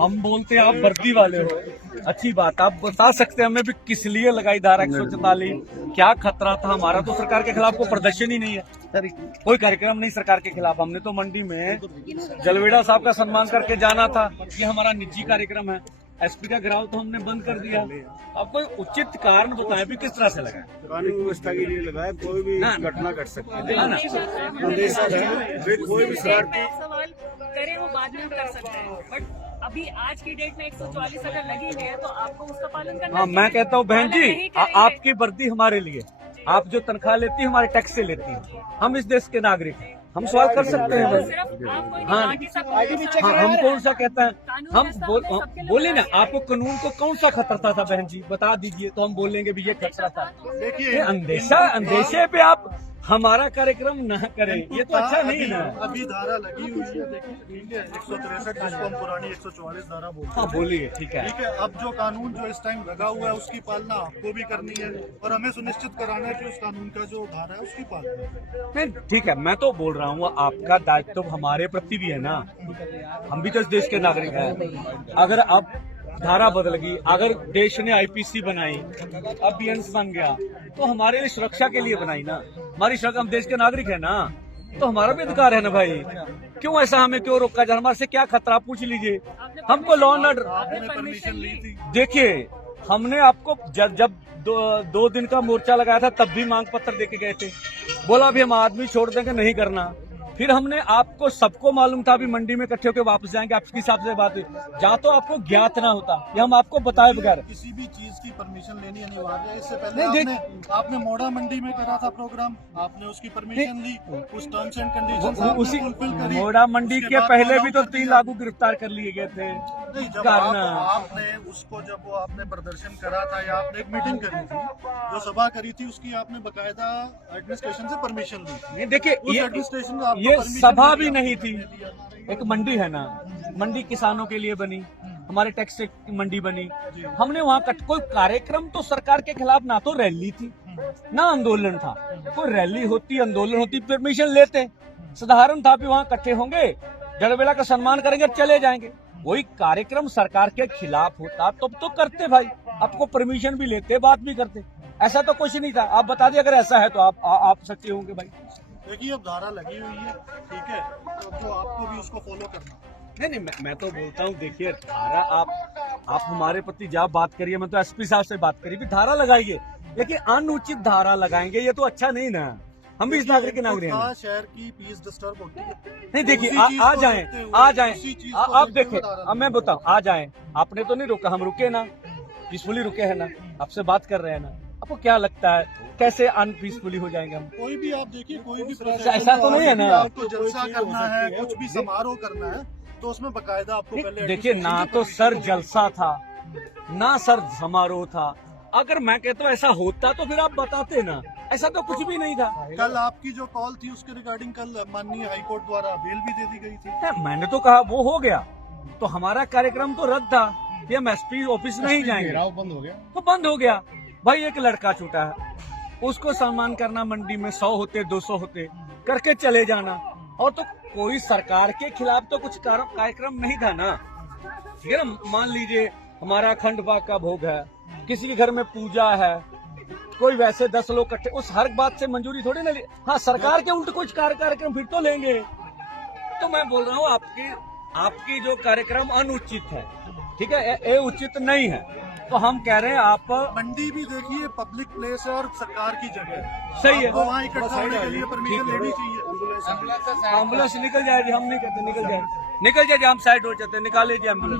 हम बोलते हैं आप वर्दी वाले हो, अच्छी बात। आप बता सकते हैं हमें भी किस लिए लगाई धारा 144, क्या खतरा था हमारा? तो सरकार के खिलाफ कोई प्रदर्शन ही नहीं है, कोई कार्यक्रम नहीं सरकार के खिलाफ। हमने तो मंडी में जलवेड़ा साहब का सम्मान करके जाना था, ये हमारा निजी कार्यक्रम है। एसपी का घेराव तो हमने बंद कर दिया। अब कोई उचित कारण बताया भी किस तरह से लगाया? कानून व्यवस्था के लिए लगाया, कोई भी घटना घट सकती है, अंदेशा है, कोई भी शरारती सवाल करें वो बाद में कर सकते हैं, बट अभी आज की डेट में 144 अगर लगी है तो आपको उसका पालन करना। हाँ, मैं कहता हूँ बहन जी, आपकी वर्दी हमारे लिए, आप जो तनख्वाह लेती है हमारे टैक्स से लेती है, हम इस देश के नागरिक हैं, हम सवाल कर सकते हैं। हाँ, हम कौन सा कहता है, हम बोले ना, आपको कानून को कौन सा खतरा था बहन जी, बता दीजिए तो हम बोलेंगे भी ये खतरा था। देखिए अंदेशे पे आप हमारा कार्यक्रम ना करें, ये तो अच्छा नहीं ना। अभी धारा लगी हुई है, देखिए 163 जिसको हम पुरानी 144 धारा बोलते हैं। हाँ बोलिए, ठीक है। अब जो कानून जो इस टाइम लगा हुआ है उसकी पालना आपको भी करनी है और हमें सुनिश्चित कराना है कि उस कानून का जो धारा है उसकी पालना। नहीं ठीक है, मैं तो बोल रहा हूँ आपका दायित्व तो हमारे प्रति भी है ना, हम भी तो इस देश के नागरिक हैं। अगर अब धारा बदल गई, अगर देश ने आईपीसी बनाई, अब बीएनएस बन गया, तो हमारे लिए सुरक्षा के लिए बनाई ना, हमारी सुरक्षा, हम देश के नागरिक है ना, तो हमारा भी अधिकार है ना भाई। क्यों ऐसा हमें क्यों रोका जाए? हमारे से क्या खतरा पूछ लीजिए। हमको लॉ एंड ऑर्डर, परमिशन ली थी। देखिए हमने आपको जब दो दिन का मोर्चा लगाया था तब भी मांग पत्र देके गए थे, बोला भी हम आदमी छोड़ देंगे, नहीं करना। फिर हमने आपको सबको मालूम था अभी मंडी में इकट्ठे होकर वापस जाएंगे, आपके हिसाब से बात हुई, जहाँ तो आपको ज्ञात ना होता, ये हम आपको बताए बगैर। किसी भी चीज की परमिशन लेनी अनिवार्य है। इससे पहले आपने मोड़ा मंडी में करा था प्रोग्राम, आपने उसकी परमिशन ली, उस टर्म्स एंड कंडीशंस उसी मोड़ा मंडी के पहले भी तो 3 लागू गिरफ्तार कर लिए गए थे। जब आपने उसको, जब वो आपने प्रदर्शन करा था या आपने एक मीटिंग करी थी, जो सभा करी थी, उसकी आपने बकायदा एडमिनिस्ट्रेशन से परमिशन ली थी। देखिए एडमिनिस्ट्रेशन ये सभा भी नहीं थी, एक मंडी है ना, मंडी किसानों के लिए बनी, हमारे टैक्स से मंडी बनी, हमने वहाँ कोई कार्यक्रम तो सरकार के खिलाफ ना तो रैली थी ना आंदोलन था। कोई रैली होती, आंदोलन होती, परमिशन लेते, साधारण था भी वहाँ इकट्ठे होंगे, जलवेड़ा का सम्मान करेंगे, चले जाएंगे। वही कार्यक्रम सरकार के खिलाफ होता तब तो करते भाई, आपको परमिशन भी लेते, बात भी करते, ऐसा तो कुछ नहीं था। आप बता दिए अगर ऐसा है तो आप सच्चे होंगे भाई। देखिए अब धारा लगी हुई है, ठीक है, तो आपको भी उसको फॉलो करना। नहीं, मैं तो बोलता हूँ, देखिए धारा आप हमारे प्रति जब बात करिए, मैं तो एसपी साहब से बात करी भी धारा लगाइए, लेकिन अनुचित धारा लगाएंगे ये तो अच्छा नहीं ना। हम भी इस नागरिक के नागरिक हैं। शहर की पीस डिस्टर्ब होती है। नहीं देखिए आ जाएं आप देखें, अब मैं बताऊं, आ जाएं, आपने तो नहीं रोका, हम रुके ना, पीसफुली रुके हैं ना, आपसे बात कर रहे हैं ना। आपको क्या लगता है कैसे अनपीसफुली हो जाएंगे हम? कोई भी आप देखिए, कोई भी ऐसा तो नहीं है ना, आपको जलसा करना है, कुछ भी समारोह करना है तो उसमें बकायदा आपको पहले देखिए ना तो सर जलसा था ना सर समारोह था। अगर मैं कहता हूँ ऐसा होता तो फिर आप बताते ना, ऐसा तो कुछ भी नहीं था। कल आपकी जो कॉल थी उसके रिगार्डिंग कल माननीय हाईकोर्ट द्वारा बेल भी दे दी गई थी। मैंने तो कहा वो हो गया, तो हमारा कार्यक्रम तो रद्द था कि हम एसपी ऑफिस नहीं जाएंगे, बंद हो गया तो बंद हो गया भाई। एक लड़का छूटा है, उसको सम्मान करना, मंडी में 100 होते 200 होते करके चले जाना, और तो कोई सरकार के खिलाफ तो कुछ कार्यक्रम नहीं था ना। ठीक है ना, मान लीजिए हमारा अखंड पाक का भोग है, किसी के घर में पूजा है, कोई वैसे 10 लोग इकट्ठे, उस हर बात से मंजूरी थोड़ी ना ली। हाँ, सरकार के उल्टे कुछ कार्यक्रम फिर तो लेंगे। तो मैं बोल रहा हूँ आपकी जो कार्यक्रम अनुचित है, ठीक है, ये उचित नहीं है, तो हम कह रहे हैं आप मंडी भी देखिए पब्लिक प्लेस है और सरकार की जगह सही है, वहाँ इकट्ठा होने के लिए परमिशन लेनी चाहिए। एम्बुलेंस निकल जाएगी, हम नहीं कहते निकल जाए, हम साइड हो जाते, निकाल लीजिए एम्बुलेंस।